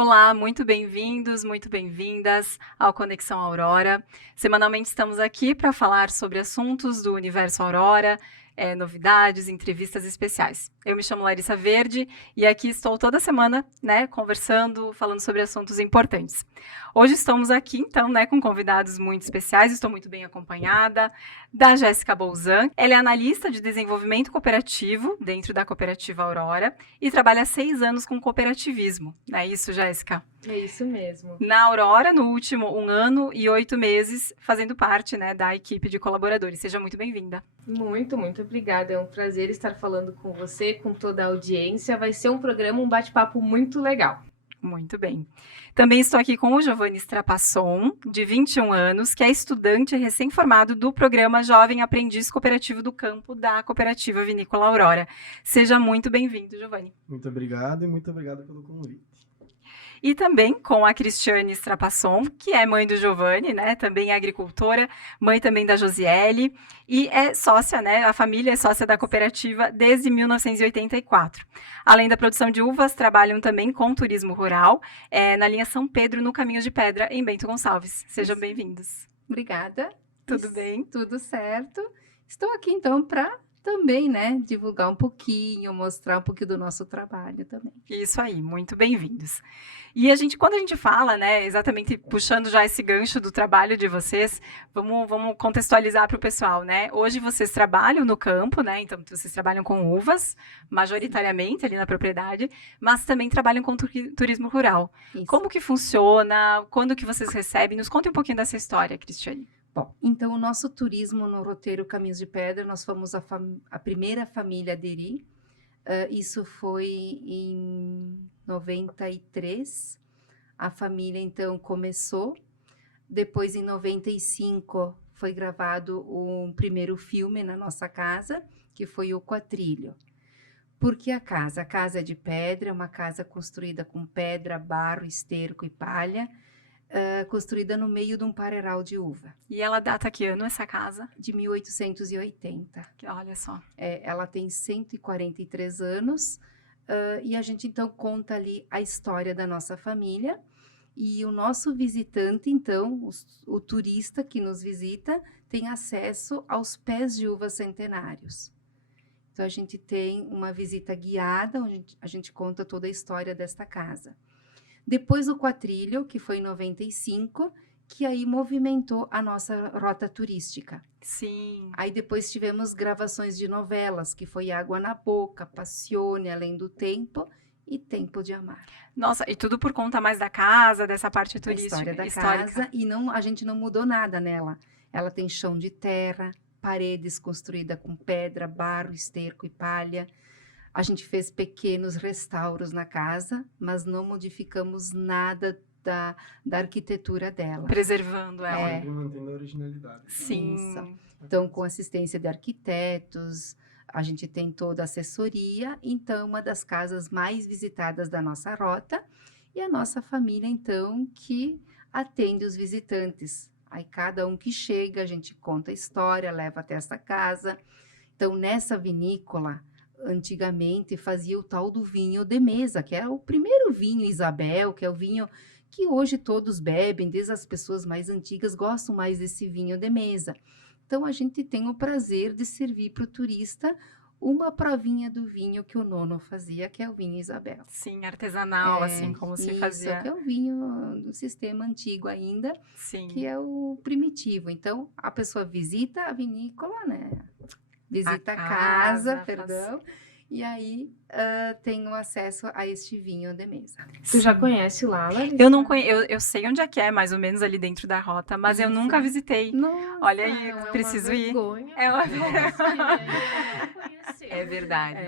Olá, muito bem-vindos, muito bem-vindas ao Conexão Aurora. Semanalmente estamos aqui para falar sobre assuntos do universo Aurora, novidades, entrevistas especiais. Eu me chamo Larissa Verde e aqui estou toda semana, conversando, falando sobre assuntos importantes. Hoje estamos aqui, então, com convidados muito especiais. Estou muito bem acompanhada da Jéssica Bolzan. Ela é analista de desenvolvimento cooperativo dentro da Cooperativa Aurora e trabalha há 6 anos com cooperativismo. Não é isso, Jéssica? É isso mesmo. Na Aurora, no último 1 ano e 8 meses, fazendo parte da equipe de colaboradores. Seja muito bem-vinda. Muito obrigada. É um prazer estar falando com você, com toda a audiência. Vai ser um programa, um bate-papo muito legal. Muito bem. Também estou aqui com o Giovanni Strapasson, de 21 anos, que é estudante recém-formado do programa Jovem Aprendiz Cooperativo do Campo da Cooperativa Vinícola Aurora. Seja muito bem-vindo, Giovanni. Muito obrigado e muito obrigado pelo convite. E também com a Cristiane Strapasson, que é mãe do Giovanni, também é agricultora, mãe também da Josiele, e é sócia, a família é sócia da cooperativa desde 1984. Além da produção de uvas, trabalham também com turismo rural, na linha São Pedro, no Caminho de Pedra, em Bento Gonçalves. Sejam bem-vindos. Obrigada. Tudo bem? Tudo certo. Estou aqui, então, para também, divulgar um pouquinho, mostrar um pouquinho do nosso trabalho também. Isso aí, muito bem-vindos. E quando a gente fala, exatamente puxando já esse gancho do trabalho de vocês, vamos contextualizar para o pessoal, Hoje vocês trabalham no campo, então vocês trabalham com uvas, majoritariamente ali na propriedade, mas também trabalham com turismo rural. Isso. Como que funciona? Quando que vocês recebem? Nos conte um pouquinho dessa história, Cristiane. Bom, então o nosso turismo no roteiro Caminhos de Pedra, nós fomos a primeira família a aderir. Isso foi em 93. A família então começou. Depois, em 95, foi gravado um primeiro filme na nossa casa, que foi o Quatrilho. Por que a casa? A casa é de pedra, é uma casa construída com pedra, barro, esterco e palha, construída no meio de um pareiral de uva. E ela data que ano essa casa? De 1880. Olha só. Ela tem 143 anos e a gente então conta ali a história da nossa família e o nosso visitante, então, o turista que nos visita, tem acesso aos pés de uva centenários. Então a gente tem uma visita guiada, onde a gente conta toda a história desta casa. Depois o Quatrilho, que foi em 95, que aí movimentou a nossa rota turística. Sim. Aí depois tivemos gravações de novelas, que foi Água na Boca, Passione, Além do Tempo e Tempo de Amar. Nossa, e tudo por conta mais da casa, dessa parte turística, a história da histórica. casa, e a gente não mudou nada nela. Ela tem chão de terra, paredes construídas com pedra, barro, esterco e palha. A gente fez pequenos restauros na casa, mas não modificamos nada da arquitetura dela. Preservando ela. Sempre mantendo a originalidade. Sim. Isso. Então, com assistência de arquitetos, a gente tem toda a assessoria. Então, uma das casas mais visitadas da nossa rota. E a nossa família, então, que atende os visitantes. Aí, cada um que chega, a gente conta a história, leva até essa casa. Então, nessa vinícola, antigamente fazia o tal do vinho de mesa, que era o primeiro vinho Isabel, que é o vinho que hoje todos bebem, desde as pessoas mais antigas gostam mais desse vinho de mesa. Então a gente tem o prazer de servir para o turista uma provinha do vinho que o nono fazia, que é o vinho Isabel. Sim, artesanal, assim como se fazia. Isso, que é o vinho do sistema antigo ainda, Sim. que é o primitivo. Então a pessoa visita a vinícola, visita a casa, perdão, e aí tem o acesso a este vinho de mesa. Tu já conhece lá, Larissa? Eu não conheço, eu sei onde é que é, mais ou menos ali dentro da rota, mas eu nunca visitei. Nossa, Olha aí, preciso ir. É uma É verdade.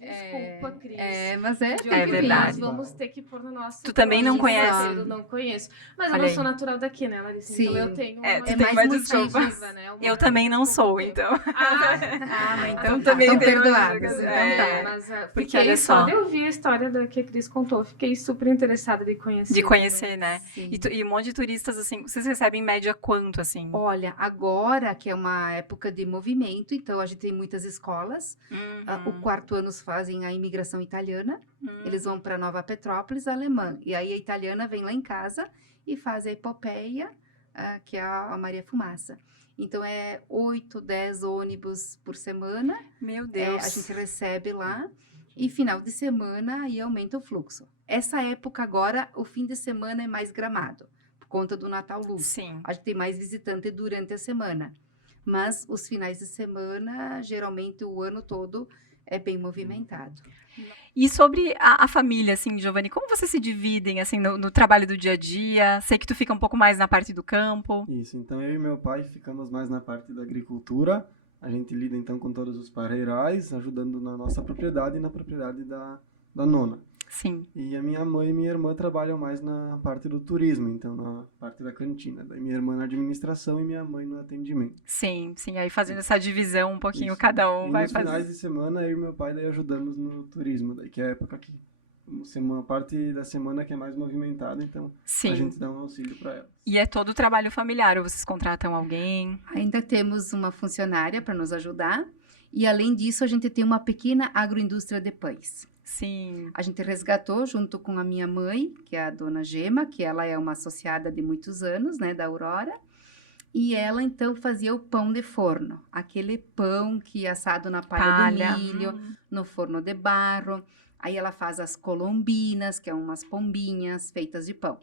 Desculpa, Cris. Mas é verdade. Nós vamos ter que pôr no nosso... Tu também não conhece? Eu não conheço. Mas Olha eu não aí. sou natural daqui, né, Larissa? Sim. Então eu tenho tem mais mais motivos, desculpas. né? Eu também não sou, então. mas então também estão tenho perdoados. dúvidas. Mas Porque fiquei, olha só só. de ouvir a história que a Cris contou, fiquei super interessada de conhecer. De conhecer, né? Sim. E um monte de turistas, assim, vocês recebem em média quanto, assim? Olha, agora que é uma época de movimento, então a gente tem muitas escolas. O quarto ano fazem tem a imigração italiana, eles vão para Nova Petrópolis, alemã. E aí a italiana vem lá em casa e faz a epopeia, que é a Maria Fumaça. Então, é 8, 10 ônibus por semana. Meu Deus. A gente recebe lá. E final de semana, aí aumenta o fluxo. Essa época agora, o fim de semana é mais Gramado, por conta do Natal Luz. Sim. A gente tem mais visitante durante a semana. Mas os finais de semana, geralmente o ano todo, é bem movimentado. E sobre a família, assim, Giovanni, como vocês se dividem, assim, no trabalho do dia a dia? Sei que tu fica um pouco mais na parte do campo. Isso, então eu e meu pai ficamos mais na parte da agricultura. A gente lida então com todos os parreirais, ajudando na nossa propriedade e na propriedade da nona. Sim. E a minha mãe e minha irmã trabalham mais na parte do turismo, então na parte da cantina. Daí minha irmã na administração e minha mãe no atendimento. Sim, aí fazendo essa divisão um pouquinho, Isso. cada um E vai nos fazer. finais de semana eu e meu pai daí ajudamos no turismo, daí que é a época que uma parte da semana que é mais movimentada, então Sim. a gente dá um auxílio para ela. E é todo o trabalho familiar, ou vocês contratam alguém? Ainda temos uma funcionária para nos ajudar. E além disso, a gente tem uma pequena agroindústria de pães. Sim. A gente resgatou junto com a minha mãe, que é a dona Gema, que ela é uma associada de muitos anos, né, da Aurora. E ela, então, fazia o pão de forno. Aquele pão que é assado na palha do milho, no forno de barro. Aí ela faz as colombinas, que é umas pombinhas feitas de pão.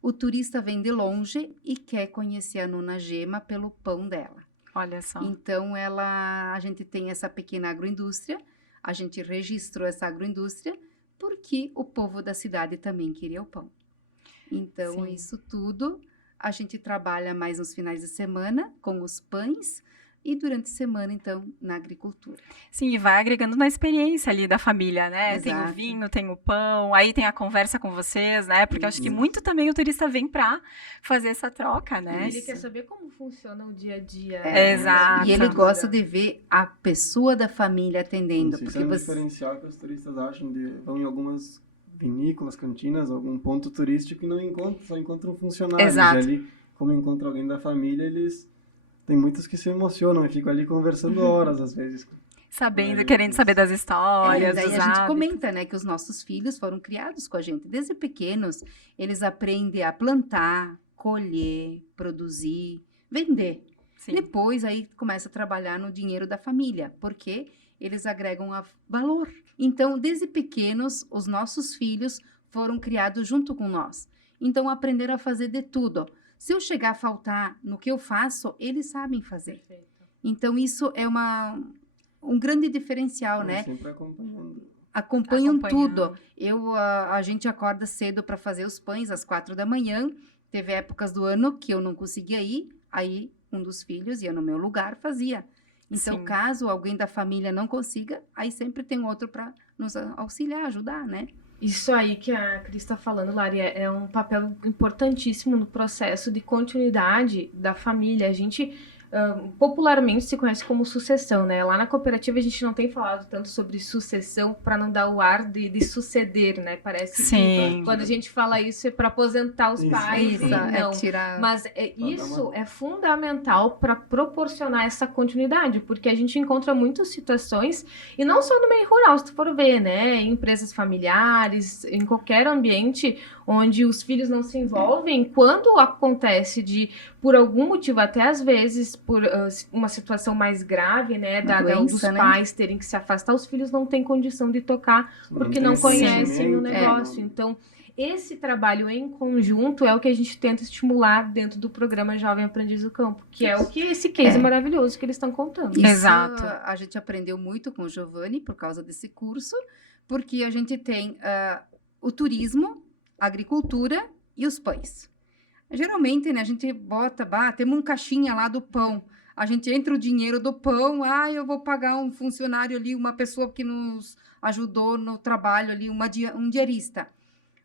O turista vem de longe e quer conhecer a nona Gema pelo pão dela. Olha só. Então, a gente tem essa pequena agroindústria. A gente registrou essa agroindústria porque o povo da cidade também queria o pão. Então, Sim. isso tudo, a gente trabalha mais nos finais de semana com os pães e durante a semana, então, na agricultura. Sim, e vai agregando na experiência ali da família, né? Tem o Exato. vinho, tem o pão, aí tem a conversa com vocês, né? Porque eu acho que Isso. muito também o turista vem pra fazer essa troca, né? Ele quer saber como funciona o dia a dia. Exato. E ele gosta de ver a pessoa da família atendendo. Isso Porque é um você... diferencial que os turistas acham vão em algumas vinícolas, cantinas, algum ponto turístico e não encontram, só encontram funcionários. Exato. E ali, como encontram alguém da família, eles... Tem muitos que se emocionam e ficam ali conversando horas, às vezes. Sabendo, Ai, querendo Deus. saber das histórias, daí dos a gente hábitos. comenta, né, que os nossos filhos foram criados com a gente. Desde pequenos, eles aprendem a plantar, colher, produzir, vender. Sim. Depois, aí, começa a trabalhar no dinheiro da família, porque eles agregam valor. Então, desde pequenos, os nossos filhos foram criados junto com nós. Então, aprenderam a fazer de tudo. Se eu chegar a faltar no que eu faço, eles sabem fazer. Perfeito. Então, isso é um grande diferencial, né? Sempre acompanhando. Acompanham Acompanhando. tudo. A gente acorda cedo para fazer os pães às 4 da manhã. Teve épocas do ano que eu não conseguia ir, aí um dos filhos ia no meu lugar, fazia. Então, Sim. caso alguém da família não consiga, aí sempre tem outro para nos auxiliar, ajudar, né? Isso aí que a Cris está falando, Lari, é um papel importantíssimo no processo de continuidade da família. A gente popularmente se conhece como sucessão, né? Lá na cooperativa a gente não tem falado tanto sobre sucessão para não dar o ar de suceder, né? Parece Sim. que quando a gente fala isso é para aposentar os Isso. pais Isso, e não. tirar... Mas isso é fundamental para proporcionar essa continuidade, porque a gente encontra muitas situações, e não só no meio rural, se tu for ver, né? Em empresas familiares, em qualquer ambiente onde os filhos não se envolvem, quando acontece por algum motivo, até às vezes, por uma situação mais grave, né? Dos doença, né? pais terem que se afastar, os filhos não têm condição de tocar porque não conhecem o negócio. Então, esse trabalho em conjunto é o que a gente tenta estimular dentro do programa Jovem Aprendiz do Campo, que é o que esse case maravilhoso que eles estão contando. Isso, Exato. A gente aprendeu muito com o Giovanni por causa desse curso, porque a gente tem o turismo, a agricultura e os pães. Geralmente, né, a gente temos um caixinha lá do pão. A gente entra o dinheiro do pão, eu vou pagar um funcionário ali, uma pessoa que nos ajudou no trabalho ali, um diarista.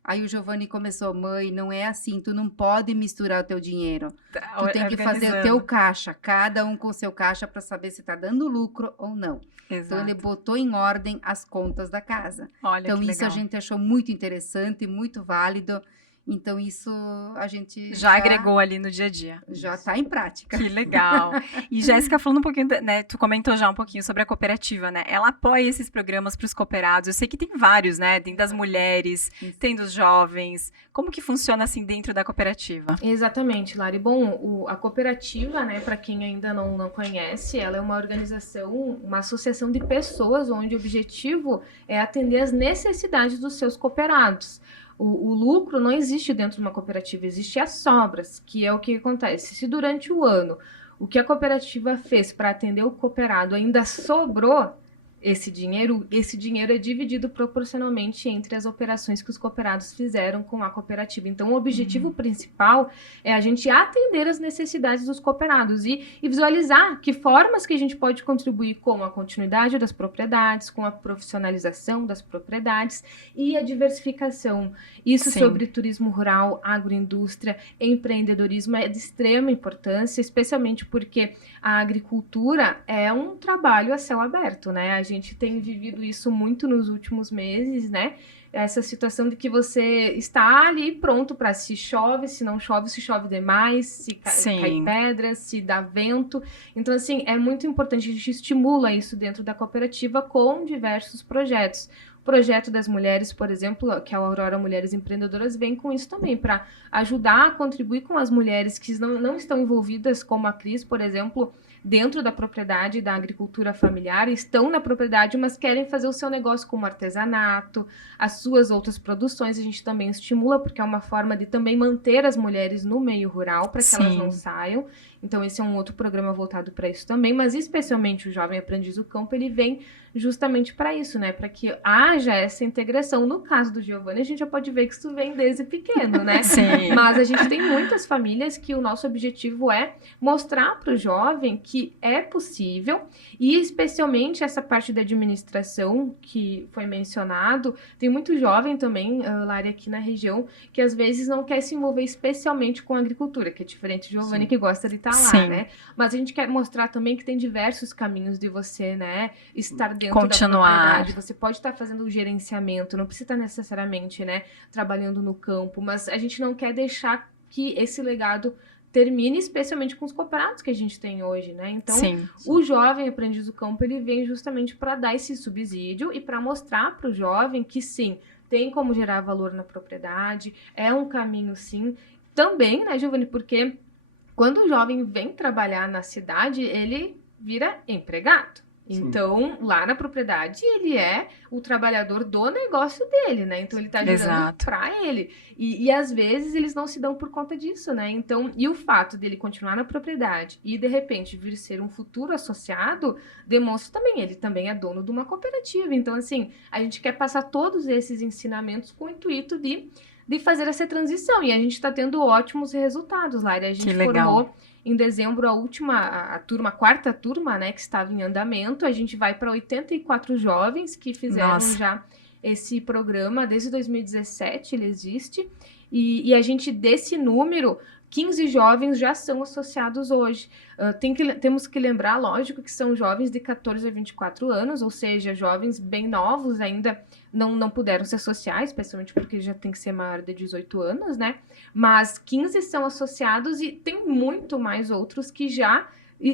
Aí o Giovanni começou, mãe, não é assim, tu não pode misturar o teu dinheiro. Tu tem que fazer o teu caixa, cada um com o seu caixa para saber se tá dando lucro ou não. Exato. Então ele botou em ordem as contas da casa. Olha, Então que isso a legal. gente achou muito interessante, muito válido. Então, isso a gente Já agregou ali no dia a dia. já está em prática. Que legal. E Jéssica, falando um pouquinho, né, tu comentou já um pouquinho sobre a cooperativa, né? Ela apoia esses programas para os cooperados. Eu sei que tem vários, né? Tem das mulheres, tem dos jovens. Como que funciona assim dentro da cooperativa? Exatamente, Lari. Bom, a cooperativa, né, para quem ainda não conhece, ela é uma organização, uma associação de pessoas onde o objetivo é atender às necessidades dos seus cooperados. O lucro não existe dentro de uma cooperativa, existe as sobras, que é o que acontece. Se durante o ano o que a cooperativa fez para atender o cooperado ainda sobrou esse dinheiro é dividido proporcionalmente entre as operações que os cooperados fizeram com a cooperativa. Então, o objetivo principal é a gente atender as necessidades dos cooperados e visualizar que formas que a gente pode contribuir com a continuidade das propriedades, com a profissionalização das propriedades e a diversificação. Isso Sim. sobre turismo rural, agroindústria, empreendedorismo é de extrema importância, especialmente porque a agricultura é um trabalho a céu aberto, né? A gente tem vivido isso muito nos últimos meses, né? Essa situação de que você está ali pronto para se chove, se não chove, se chove demais, se cai pedra, se dá vento. Então, assim, é muito importante, a gente estimula isso dentro da cooperativa com diversos projetos. O projeto das mulheres, por exemplo, que é a Aurora Mulheres Empreendedoras, vem com isso também, para ajudar a contribuir com as mulheres que não estão envolvidas, como a Cris, por exemplo, dentro da propriedade da agricultura familiar, estão na propriedade, mas querem fazer o seu negócio como artesanato, as suas outras produções. A gente também estimula, porque é uma forma de também manter as mulheres no meio rural, para que elas não saiam. Então, esse é um outro programa voltado para isso também, mas especialmente o Jovem Aprendiz do Campo, ele vem justamente para isso, né? Para que haja essa integração. No caso do Giovanni, a gente já pode ver que isso vem desde pequeno, né? Sim. Mas a gente tem muitas famílias que o nosso objetivo é mostrar para o jovem que é possível, e especialmente essa parte da administração que foi mencionado. Tem muito jovem também, Lari, aqui na região, que às vezes não quer se envolver especialmente com a agricultura, que é diferente de Giovanni, que gosta de estar lá, né? Mas a gente quer mostrar também que tem diversos caminhos de você, né, estar dentro da propriedade. Você pode estar fazendo o gerenciamento, não precisa estar necessariamente, né, trabalhando no campo, mas a gente não quer deixar que esse legado termine, especialmente com os cooperados que a gente tem hoje, né? Então, o Jovem Aprendiz do Campo, ele vem justamente para dar esse subsídio e para mostrar para o jovem que sim, tem como gerar valor na propriedade, é um caminho sim. Também, né, Giovanni, porque quando o jovem vem trabalhar na cidade, ele vira empregado. Então, lá na propriedade, ele é o trabalhador do negócio dele, né? Então, ele tá gerando para ele. E às vezes, eles não se dão por conta disso, né? Então, e o fato dele continuar na propriedade e, de repente, vir ser um futuro associado, demonstra também, ele também é dono de uma cooperativa. Então, assim, a gente quer passar todos esses ensinamentos com o intuito de fazer essa transição. E a gente está tendo ótimos resultados, Lari. A gente formou em dezembro a quarta turma, né, que estava em andamento. A gente vai para 84 jovens que fizeram já esse programa. Desde 2017 ele existe. E a gente, desse número, 15 jovens já são associados hoje. Temos que lembrar, lógico, que são jovens de 14 a 24 anos, ou seja, jovens bem novos, ainda não puderam se associar, especialmente porque já tem que ser maior de 18 anos, né? Mas 15 são associados e tem muito mais outros que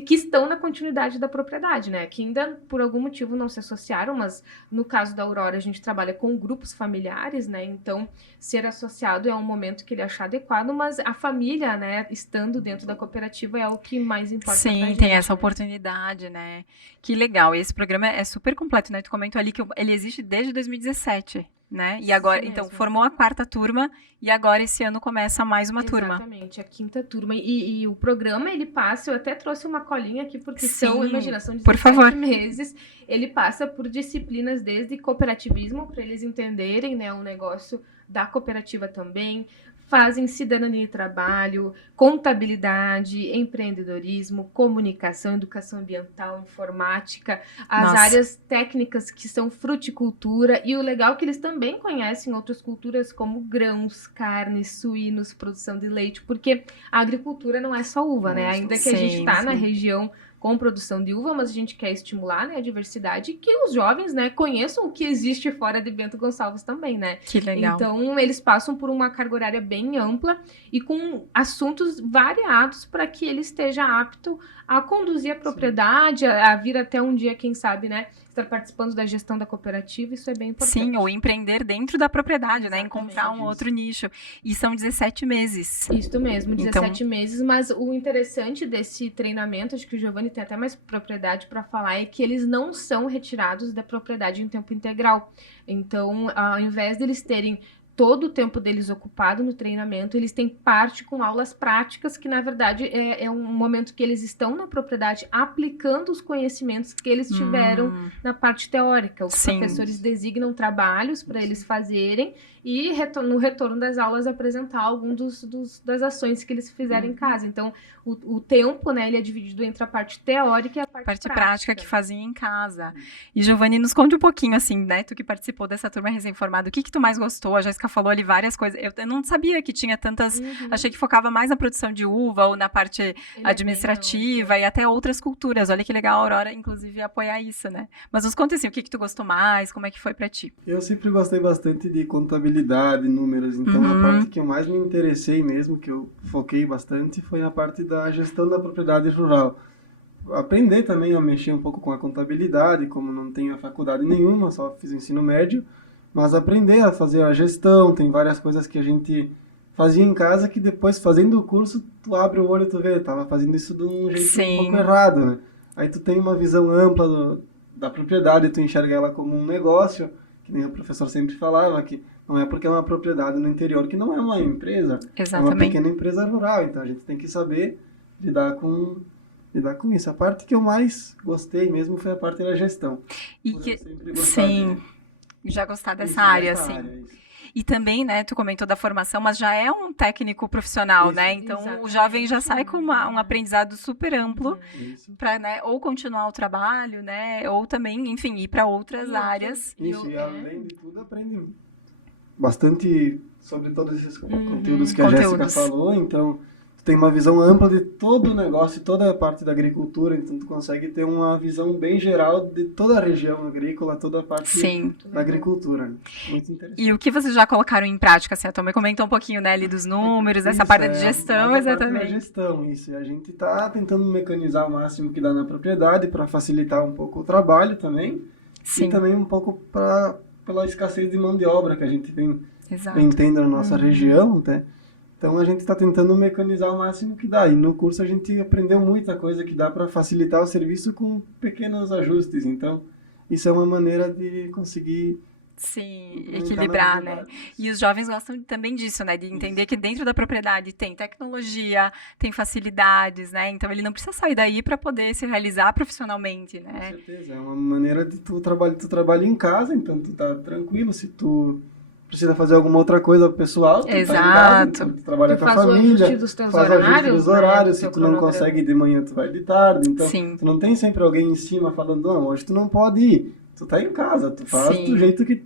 estão na continuidade da propriedade, né? Que ainda, por algum motivo, não se associaram, mas no caso da Aurora, a gente trabalha com grupos familiares, né? Então, ser associado é um momento que ele achar adequado, mas a família, né, estando dentro da cooperativa é o que mais importa pra gente, tem essa oportunidade, né? Que legal. E esse programa é super completo, né? Tu comentou ali que ele existe desde 2017. Né? E agora, então, formou a quarta turma e agora esse ano começa mais uma turma. Exatamente, a quinta turma. E o programa, ele passa, eu até trouxe uma colinha aqui, porque são 17 meses. Ele passa por disciplinas desde cooperativismo, para eles entenderem, né, o negócio da cooperativa também. Fazem cidadania e trabalho, contabilidade, empreendedorismo, comunicação, educação ambiental, informática, as áreas técnicas que são fruticultura, e o legal é que eles também conhecem outras culturas como grãos, carnes, suínos, produção de leite, porque a agricultura não é só uva, né? Ainda que a gente está na região com produção de uva, mas a gente quer estimular, né, a diversidade e que os jovens, né, conheçam o que existe fora de Bento Gonçalves também, né? Que legal. Então, eles passam por uma carga horária bem ampla e com assuntos variados para que ele esteja apto a conduzir a propriedade, a vir até um dia, quem sabe, né, estar participando da gestão da cooperativa, isso é bem importante. Sim, ou empreender dentro da propriedade, né? Exatamente. Encontrar um outro nicho. E são 17 meses. Isso mesmo, 17 Então, meses, mas o interessante desse treinamento, acho que o Giovanni tem até mais propriedade para falar, é que eles não são retirados da propriedade em tempo integral. Então, ao invés deles terem todo o tempo deles ocupado no treinamento, eles têm parte com aulas práticas, que na verdade é um momento que eles estão na propriedade aplicando os conhecimentos que eles tiveram na parte teórica. Os Sim. professores designam trabalhos para eles fazerem e no retorno das aulas apresentar algum das ações que eles fizeram em casa. Então, o tempo, né, ele é dividido entre a parte teórica e a parte prática que faziam em casa. E, Giovanni, nos conte um pouquinho, assim, né, tu que participou dessa turma recém-formada, o que tu mais gostou? A Jéssica falou ali várias coisas. Eu não sabia que tinha tantas... Achei que focava mais na produção de uva ou na parte administrativa e até outras culturas. Olha que legal a Aurora, inclusive, apoiar isso, né? Mas nos conta, assim, o que tu gostou mais? Como é que foi pra ti? Eu sempre gostei bastante de contabilidade, números, então a parte que eu mais me interessei mesmo, que eu foquei bastante, foi na parte da gestão da propriedade rural. Aprender também a mexer um pouco com a contabilidade, como não tenho faculdade nenhuma, só fiz o ensino médio, mas aprender a fazer a gestão, tem várias coisas que a gente fazia em casa que depois, fazendo o curso, tu abre o olho e tu vê, tava fazendo isso de um jeito um pouco errado, né? Aí tu tem uma visão ampla da propriedade, tu enxerga ela como um negócio, que nem o professor sempre falava, que não é porque é uma propriedade no interior que não é uma empresa. Exatamente. É uma pequena empresa rural, então a gente tem que saber lidar com isso. A parte que eu mais gostei mesmo foi a parte da gestão. E que, sim, já gostar dessa área, assim. E também, né, tu comentou da formação, mas já é um técnico profissional, né? Então, o jovem já sai com um aprendizado super amplo para, né, ou continuar o trabalho, né, ou também, enfim, ir para outras áreas. Isso, e além de tudo, aprende bastante sobre todos esses conteúdos que a Jéssica falou, então tu tem uma visão ampla de todo o negócio, toda a parte da agricultura, então tu consegue ter uma visão bem geral de toda a região agrícola, toda a parte da agricultura. Muito interessante. E o que vocês já colocaram em prática? Assim, a Tom me comentou um pouquinho, né, ali dos números, essa parte de gestão, exatamente. Parte da gestão, isso. E a gente está tentando mecanizar o máximo que dá na propriedade para facilitar um pouco o trabalho também. Sim. E também um pouco pela escassez de mão de obra que a gente vem tendo na nossa região, né? Então a gente está tentando mecanizar o máximo que dá. E no curso a gente aprendeu muita coisa que dá para facilitar o serviço com pequenos ajustes. Então isso é uma maneira de conseguir... Sim, equilibrar, né? E os jovens gostam também disso, né? De entender que dentro da propriedade tem tecnologia, tem facilidades, né? Então ele não precisa sair daí para poder se realizar profissionalmente, né? Com certeza, é uma maneira de tu trabalha em casa, então tu tá tranquilo. Se tu precisa fazer alguma outra coisa pessoal, tu tá em casa, então tu trabalha com a família, faz ajuste dos horários, se tu não consegue ir de manhã, tu vai de tarde, então tu não tem sempre alguém em cima falando, não, hoje tu não pode ir. Tu tá em casa, tu faz do jeito que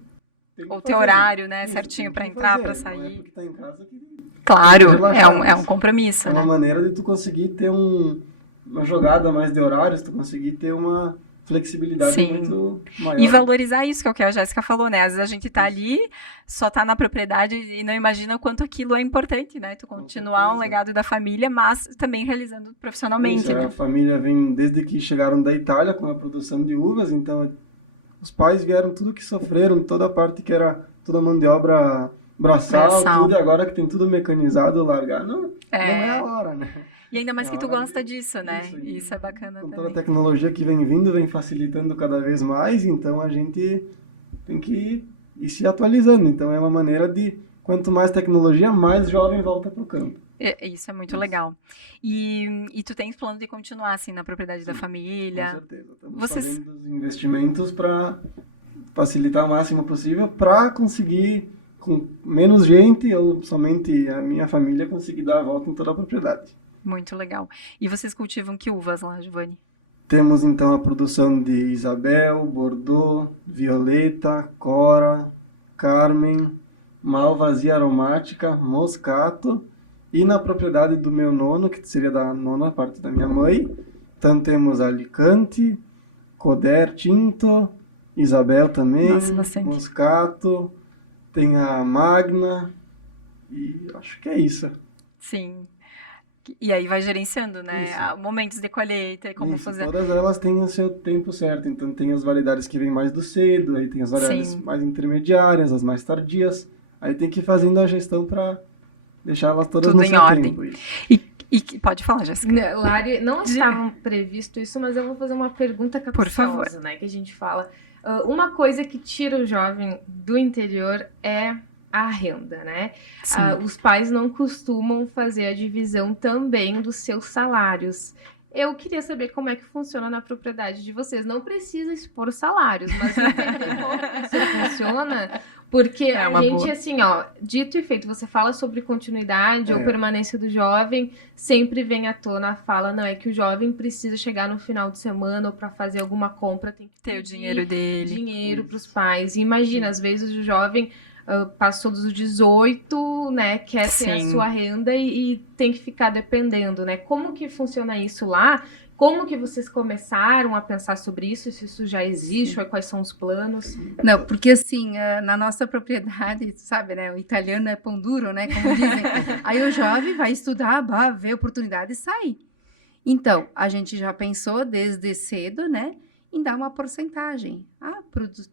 tem que o teu horário, né, certinho para entrar, para sair. Não é porque tá em casa que claro, é um compromisso, né? É uma maneira de tu conseguir ter uma jogada mais de horários, tu conseguir ter uma flexibilidade muito maior. E valorizar isso, que é o que a Jéssica falou, né? Às vezes a gente tá ali, só tá na propriedade e não imagina o quanto aquilo é importante, né? Tu continuar um legado da família, mas também realizando profissionalmente, isso, né? A família vem desde que chegaram da Itália com a produção de uvas, então... Os pais vieram tudo que sofreram, toda a parte que era toda a mão de obra braçal, tudo, e agora que tem tudo mecanizado, largar, não é a hora, né? E ainda mais que tu gosta disso, né? Isso é bacana também. Com toda a tecnologia que vem vindo, vem facilitando cada vez mais, então a gente tem que ir se atualizando. Então é uma maneira de, quanto mais tecnologia, mais jovem volta para o campo. Isso é muito legal. E tu tens plano de continuar assim na propriedade da família? Com certeza. Estamos fazendo os investimentos para facilitar o máximo possível para conseguir, com menos gente ou somente a minha família, conseguir dar a volta em toda a propriedade. Muito legal. E vocês cultivam que uvas lá, Giovanni? Temos então a produção de Isabel, Bordeaux, Violeta, Cora, Carmen, Malvasia aromática, Moscato. E na propriedade do meu nono, que seria da nona parte da minha mãe, Então temos Alicante, Coder Tinto, Isabel também, Nossa, bastante. Moscato, tem a Magna e acho que é isso. Sim. E aí vai gerenciando, né? Isso. Momentos de colheita e como Isso, fazer. todas elas têm o seu tempo certo, então tem as variedades que vêm mais do cedo, aí tem as variedades Sim. mais intermediárias, as mais tardias, aí tem que ir fazendo a gestão para deixar elas todas Tudo no em seu ordem. tempo. Isso. Pode falar, Jéssica. Lari, não estava previsto isso, mas eu vou fazer uma pergunta Por favor. capciosa, né? Que a gente fala. Uma coisa que tira o jovem do interior é a renda, né? Sim. Os pais não costumam fazer a divisão também dos seus salários. Eu queria saber como é que funciona na propriedade de vocês. Não precisa expor salários, mas entender como que isso funciona, porque É a uma gente, boa. assim, ó, dito e feito, você fala sobre continuidade ou É. permanência do jovem, sempre vem à tona a fala, não é que o jovem precisa chegar no final de semana ou para fazer alguma compra, tem que Ter o pedir dinheiro dele. dinheiro para os pais. E imagina, às vezes o jovem passou dos 18, né, quer ter a Sim. sua renda e tem que ficar dependendo, né? Como que funciona isso lá? Como que vocês começaram a pensar sobre isso? Se isso já existe, ou quais são os planos? Não, porque assim, na nossa propriedade, sabe, né? O italiano é pão duro, né? Como dizem. Aí o jovem vai estudar, vê oportunidade e sai. Então, a gente já pensou desde cedo, né? Em dar uma porcentagem.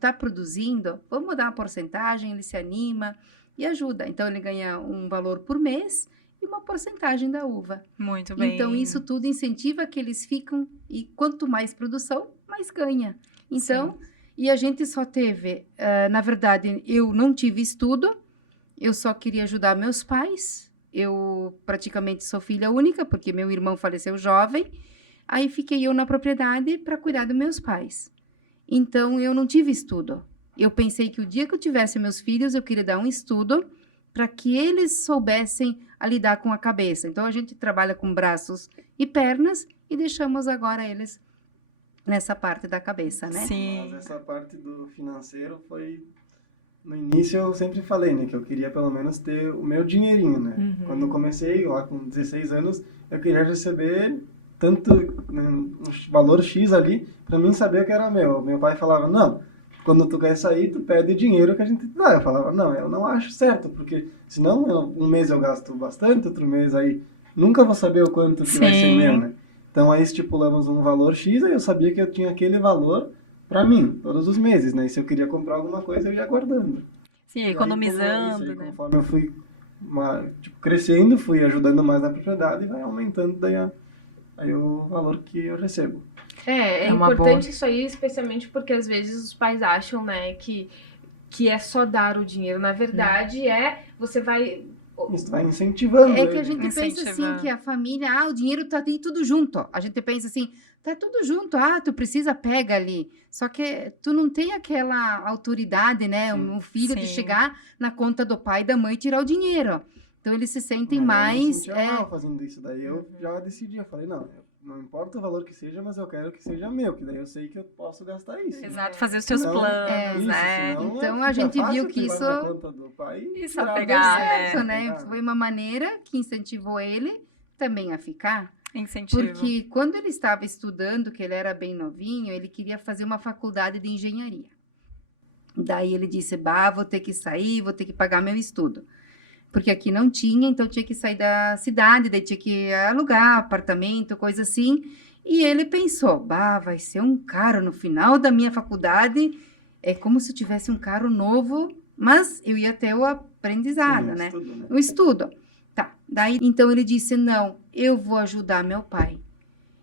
Tá produzindo? Vamos dar uma porcentagem, ele se anima e ajuda. Então, ele ganha um valor por mês e uma porcentagem da uva. Muito bem. Então, isso tudo incentiva que eles ficam, e quanto mais produção, mais ganha. Então, e a gente só teve, na verdade, eu não tive estudo, eu só queria ajudar meus pais. Eu praticamente sou filha única, porque meu irmão faleceu jovem. Aí fiquei eu na propriedade para cuidar dos meus pais. Então, eu não tive estudo. Eu pensei que o dia que eu tivesse meus filhos, eu queria dar um estudo para que eles soubessem a lidar com a cabeça. Então, a gente trabalha com braços e pernas e deixamos agora eles nessa parte da cabeça, né? Sim. Mas essa parte do financeiro foi... No início eu sempre falei, né, que eu queria pelo menos ter o meu dinheirinho, né? Uhum. Quando eu comecei, lá com 16 anos, eu queria receber tanto, né, um valor X ali, para mim saber que era meu. Meu pai falava, não, quando tu quer sair, tu pede dinheiro que a gente te dá. Eu falava, não, eu não acho certo, porque senão um mês eu gasto bastante, outro mês aí nunca vou saber o quanto que vai ser Sim. meu, né? Então aí estipulamos um valor X, aí eu sabia que eu tinha aquele valor para mim, todos os meses, né? E se eu queria comprar alguma coisa, eu ia guardando. Sim, E aí, economizando, como, né? conforme eu fui crescendo, fui ajudando mais na propriedade e vai aumentando daí, aí o valor que eu recebo. É uma importante isso aí, especialmente porque às vezes os pais acham, né, que é só dar o dinheiro. Na verdade, você vai... Isso vai incentivando. É que a ele. gente pensa assim, Incentivando. que a família, o dinheiro tá aí tudo junto. A gente pensa assim, tá tudo junto, tu precisa, pega ali. Só que tu não tem aquela autoridade, né, um filho de Sim. chegar na conta do pai e da mãe e tirar o dinheiro. Então eles se sentem Aí eu me mais... sentia mal fazendo isso. Daí eu já decidi, eu falei, não importa o valor que seja, mas eu quero que seja meu, que daí eu sei que eu posso gastar isso. Exato, fazer os teus Senão- planos, Isso, né? senão Então, fica a gente fácil viu que tu vai isso- na conta do pai e Isso, tirar pegar, dele. certo, né? Pegar. Foi uma maneira que incentivou ele também a ficar. Incentivo. Porque quando ele estava estudando, que ele era bem novinho, ele queria fazer uma faculdade de engenharia. Daí ele disse, vou ter que sair, vou ter que pagar meu estudo. Porque aqui não tinha, então tinha que sair da cidade, daí tinha que alugar apartamento, coisa assim. E ele pensou, vai ser um caro no final da minha faculdade, é como se eu tivesse um carro novo, mas eu ia ter o aprendizado, Sim, né? tudo, né? O estudo. Tá. Daí, então, ele disse, não, eu vou ajudar meu pai.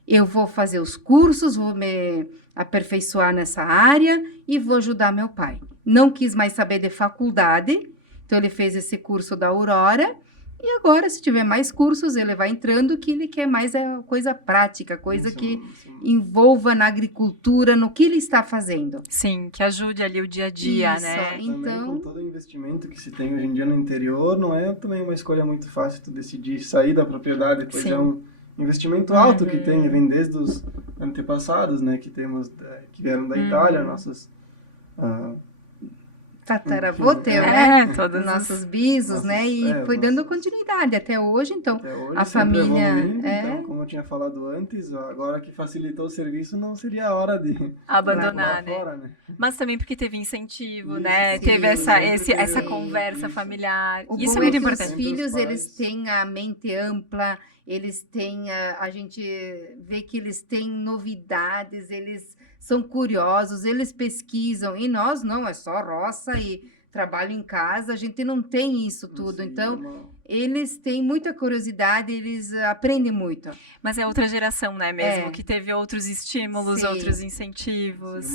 Eu vou fazer os cursos, vou me aperfeiçoar nessa área e vou ajudar meu pai. Não quis mais saber de faculdade, então ele fez esse curso da Aurora e agora, se tiver mais cursos, ele vai entrando, que ele quer mais coisa prática, coisa Isso, que isso. envolva na agricultura, no que ele está fazendo. Sim, que ajude ali o dia a dia, Isso, né? Também Então- com todo o investimento que se tem hoje em dia no interior, não é também uma escolha muito fácil tu decidir sair da propriedade, pois Sim. é um investimento alto que Uhum. tem, vem desde os antepassados, né, que temos, que vieram da Itália, nossos tataravô teu, né? Todos os... Nossos bisos, né? E foi dando continuidade até hoje, então Até hoje, a sempre família evoluindo, é então, como eu tinha falado antes, agora que facilitou o serviço, não seria a hora de abandonar, pular né? fora, né? Mas também porque teve incentivo, Isso, né? sim, Teve essa sim, conversa isso. familiar. O Isso bom é muito que importante. os filhos, Os eles pais. têm a mente ampla, eles têm, a gente vê que eles têm novidades, eles são curiosos, eles pesquisam, e nós não, é só roça e trabalho em casa, a gente não tem isso tudo, Sim, então eles têm muita curiosidade, eles aprendem muito. Mas é outra geração, né, mesmo, É. que teve outros estímulos, Sim. outros incentivos.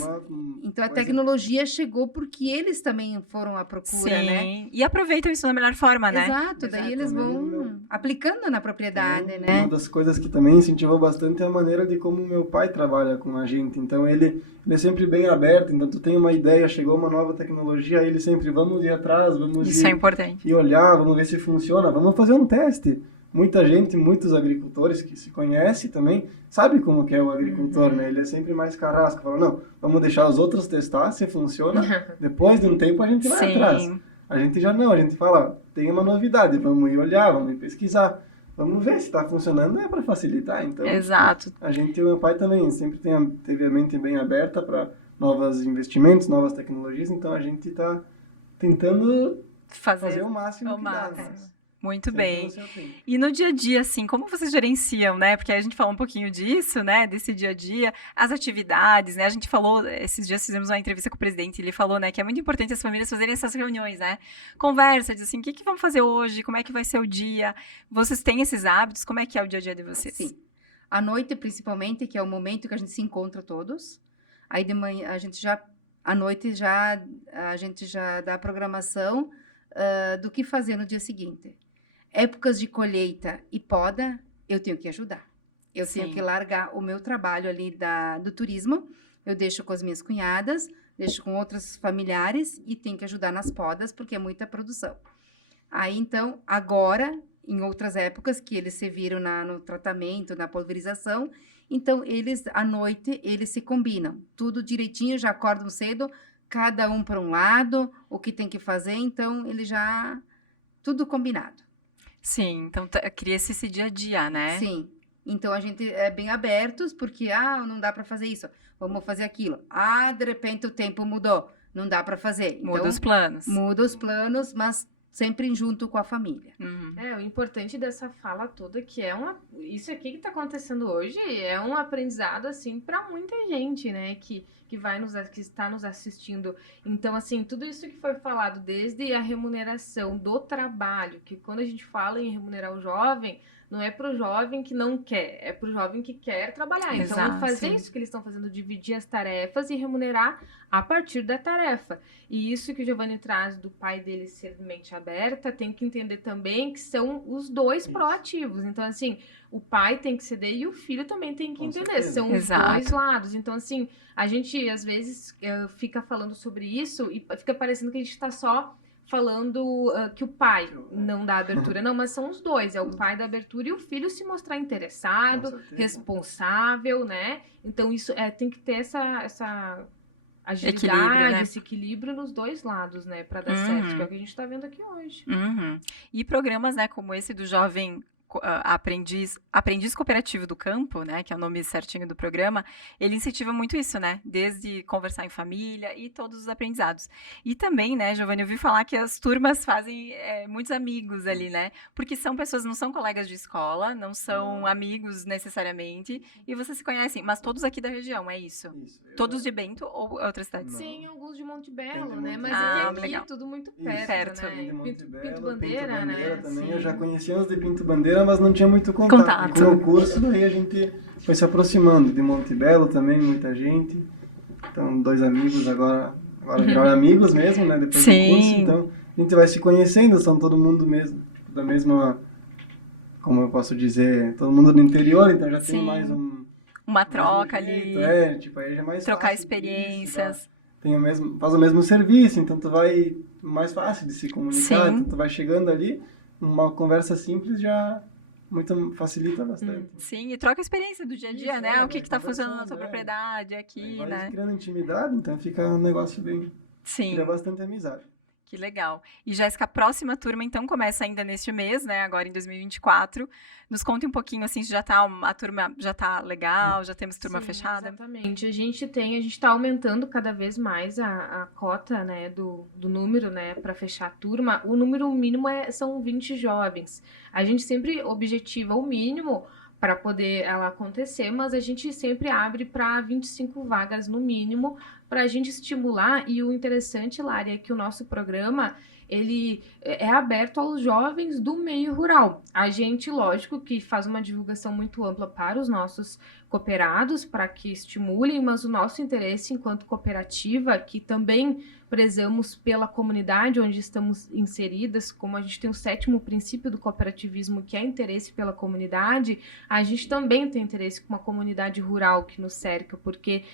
Então a coisa- tecnologia chegou porque eles também foram à procura, Sim. né? E aproveitam isso da melhor forma, né? Exato, daí eles vão Exatamente. aplicando na propriedade, Também, né? uma das coisas que também incentivou bastante é a maneira de como meu pai trabalha com a gente. Então ele é sempre bem aberto. Então tu tem uma ideia, chegou uma nova tecnologia, aí ele sempre vamos ir atrás, vamos Isso é ir importante. e olhar, vamos ver se funciona, vamos fazer um teste. Muita gente, muitos agricultores que se conhecem também, sabe como que é o agricultor, né? Ele é sempre mais carrasco, fala, não, vamos deixar os outros testar se funciona, depois de um tempo a gente vai atrás. Sim. A gente já não, a gente fala, tem uma novidade, vamos ir olhar, vamos ir pesquisar, vamos ver se está funcionando, é para facilitar. Então, Exato. a gente e o meu pai também sempre teve a mente bem aberta para novos investimentos, novas tecnologias, então a gente está tentando fazer o máximo que dá. Mas Muito sempre bem. no seu tempo. E no dia a dia, assim, como vocês gerenciam, né? Porque aí a gente falou um pouquinho disso, né? Desse dia a dia, as atividades, né? A gente falou, esses dias fizemos uma entrevista com o presidente, e ele falou, né, que é muito importante as famílias fazerem essas reuniões, né? Conversa, diz assim, o que vamos fazer hoje? Como é que vai ser o dia? Vocês têm esses hábitos? Como é que é o dia a dia de vocês? Sim. À noite, principalmente, que é o momento que a gente se encontra todos. Aí de manhã, à noite a gente já dá a programação do que fazer no dia seguinte. Épocas de colheita e poda, eu tenho que ajudar. Eu Sim. tenho que largar o meu trabalho ali do turismo, eu deixo com as minhas cunhadas, deixo com outros familiares e tenho que ajudar nas podas, porque é muita produção. Aí, então, agora, em outras épocas, que eles se viram no tratamento, na pulverização, então, à noite, eles se combinam. Tudo direitinho, já acordam cedo, cada um para um lado, o que tem que fazer, então, tudo combinado. Sim, então cria-se esse dia a dia, né? Sim. Então, a gente é bem abertos, porque, não dá para fazer isso, vamos fazer aquilo. De repente o tempo mudou, não dá para fazer. Então, Muda os planos. muda os planos, mas sempre junto com a família. Uhum. O importante dessa fala toda que isso aqui que está acontecendo hoje é um aprendizado assim para muita gente, né, que está nos assistindo. Então, assim, tudo isso que foi falado, desde a remuneração do trabalho, que quando a gente fala em remunerar o jovem, não é para o jovem que não quer, é para o jovem que quer trabalhar. Então, Exato, fazer sim. isso que eles estão fazendo, dividir as tarefas e remunerar a partir da tarefa. E isso que o Giovanni traz do pai dele ser mente aberta, tem que entender também que são os dois Isso. proativos. Então, assim, o pai tem que ceder e o filho também tem que Com entender. certeza. São os Exato. dois lados. Então, assim, a gente, às vezes, fica falando sobre isso e fica parecendo que a gente está só falando que o pai não dá abertura. Não, mas são os dois. É o pai da abertura e o filho se mostrar interessado, Com certeza. responsável, né? Então, isso tem que ter essa agilidade, Equilíbrio, né? esse equilíbrio nos dois lados, né? Para dar Uhum. certo, que é o que a gente está vendo aqui hoje. Uhum. E programas, né, como esse do jovem aprendiz cooperativo do campo, né, que é o nome certinho do programa, ele incentiva muito isso, né, desde conversar em família e todos os aprendizados. E também, né, Giovanni, eu ouvi falar que as turmas fazem muitos amigos ali, né, porque são pessoas, não são colegas de escola, não são amigos necessariamente, e vocês se conhecem, mas todos aqui da região, é isso? Isso. Todos de Bento ou outras cidades? Não. Sim, alguns de Monte Tem Belo, de né? Monte Mas Belo. é Ah, que aqui legal. é tudo muito Isso, perto, perto. né? De Monte Pinto Belo, Bandeira, né? também. Sim. Eu já conhecia os de Pinto Bandeira, mas não tinha muito contato. Contato. E com o curso, daí a gente foi se aproximando. De Monte Belo também, muita gente. Então, 2 amigos agora viraram amigos mesmo, né? Depois Sim. do curso. Então, a gente vai se conhecendo, são todo mundo mesmo, da mesma, como eu posso dizer, todo mundo do interior, então já Sim. tem mais Uma troca mesmo ali, jeito, tipo, aí já é mais trocar fácil experiências. disso, faz o mesmo serviço, então tu vai mais fácil de se comunicar, Sim. então tu vai chegando ali, uma conversa simples já facilita bastante. Sim, e troca a experiência do dia a dia, Isso, né? O que está conversando, funcionando na tua propriedade Aí aqui, vai né? criando intimidade, então fica um negócio bem Sim. Cria bastante amizade. Que legal. E, Jéssica, a próxima turma, então, começa ainda neste mês, né? Agora em 2024. Nos conte um pouquinho, assim, se a turma já tá legal, já temos turma Sim, fechada. Exatamente. A gente está aumentando cada vez mais a cota, né, do número, né, para fechar a turma. O número mínimo são 20 jovens. A gente sempre objetiva o mínimo para poder ela acontecer, mas a gente sempre abre para 25 vagas no mínimo, para a gente estimular. E o interessante, Lari, é que o nosso programa ele é aberto aos jovens do meio rural. A gente, lógico, que faz uma divulgação muito ampla para os nossos cooperados, para que estimulem, mas o nosso interesse enquanto cooperativa, que também prezamos pela comunidade onde estamos inseridas, como a gente tem o 7º princípio do cooperativismo, que é interesse pela comunidade, a gente também tem interesse com uma comunidade rural que nos cerca, porque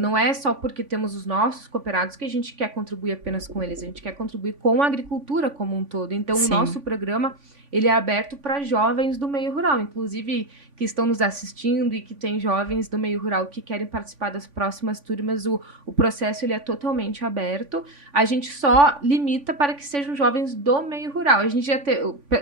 não é só porque temos os nossos cooperados que a gente quer contribuir apenas com eles, a gente quer contribuir com a agricultura como um todo. Então, Sim. O nosso programa ele é aberto para jovens do meio rural, inclusive que estão nos assistindo e que tem jovens do meio rural que querem participar das próximas turmas. O processo ele é totalmente aberto. A gente só limita para que sejam jovens do meio rural. A gente já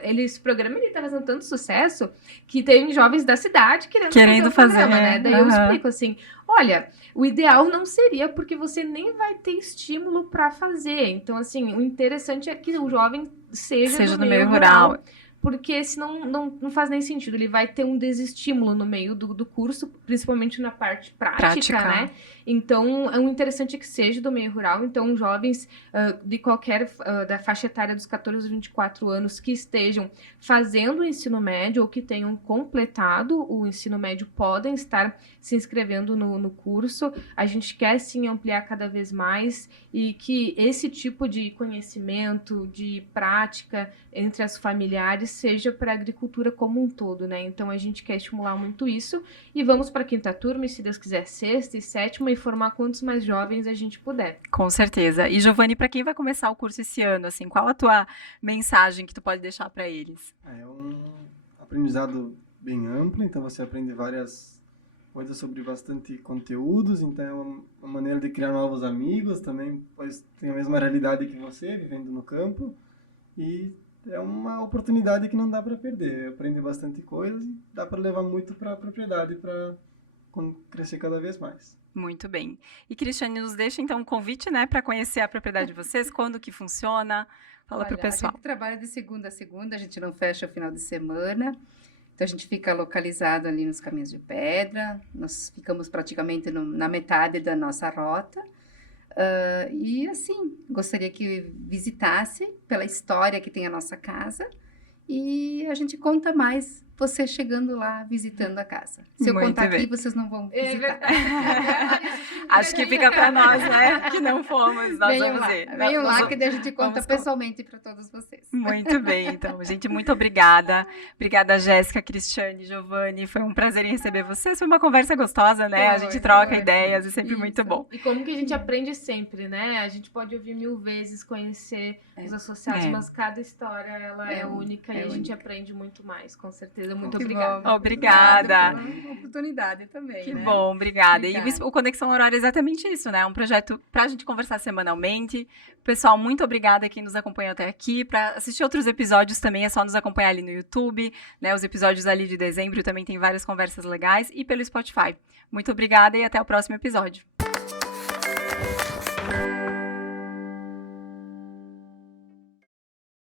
esse programa ele está fazendo tanto sucesso que tem jovens da cidade querendo fazer o programa, né? Daí eu explico assim, olha, o ideal não seria porque você nem vai ter estímulo para fazer. Então, assim, o interessante é que o jovem seja do meio rural. Porque senão não faz nem sentido. Ele vai ter um desestímulo no meio do curso, principalmente na parte prática, né? Então, o interessante é que seja do meio rural. Então, jovens de qualquer, da faixa etária dos 14 aos 24 anos que estejam fazendo o ensino médio ou que tenham completado o ensino médio podem estar se inscrevendo no curso. A gente quer, sim, ampliar cada vez mais e que esse tipo de conhecimento, de prática entre as familiares seja para a agricultura como um todo, né? Então, a gente quer estimular muito isso e vamos para a 5ª turma e, se Deus quiser, 6ª e 7ª e formar quantos mais jovens a gente puder. Com certeza. E, Giovanni, para quem vai começar o curso esse ano, assim, qual a tua mensagem que tu pode deixar para eles? É um aprendizado bem amplo, então você aprende várias coisas sobre bastante conteúdos, então é uma maneira de criar novos amigos também, pois tem a mesma realidade que você, vivendo no campo, e é uma oportunidade que não dá para perder. Aprende bastante coisa e dá para levar muito para a propriedade, para crescer cada vez mais. Muito bem. E, Cristiane, nos deixa então um convite, né, para conhecer a propriedade de vocês, quando que funciona. Fala para o pessoal. A gente trabalha de segunda a segunda, a gente não fecha o final de semana. Então, a gente fica localizado ali nos Caminhos de Pedra. Nós ficamos praticamente na metade da nossa rota. E, assim, gostaria que visitasse pela história que tem a nossa casa. E a gente conta mais você chegando lá, visitando a casa. Se eu contar aqui, vocês não vão visitar. Acho que fica para nós, né? Que não fomos, nós venham vamos lá, ver. Venham lá que daí a gente conta pessoalmente para todos vocês. Muito bem, então, gente, muito obrigada. Obrigada, Jéssica, Cristiane, Giovanni. Foi um prazer em receber vocês. Foi uma conversa gostosa, né? A gente troca ideias, é sempre muito bom. E como que a gente aprende sempre, né? A gente pode ouvir 1000 vezes, conhecer os associados, mas cada história ela é única e a gente aprende muito mais, com certeza. Muito obrigada. Bom. Obrigada. Pela oportunidade também, Que né? bom, obrigada. E o Conexão Aurora é exatamente isso, né? Um projeto para a gente conversar semanalmente. Pessoal, muito obrigada quem nos acompanhou até aqui. Para assistir outros episódios também é só nos acompanhar ali no YouTube, né? Os episódios ali de dezembro também tem várias conversas legais e pelo Spotify. Muito obrigada e até o próximo episódio.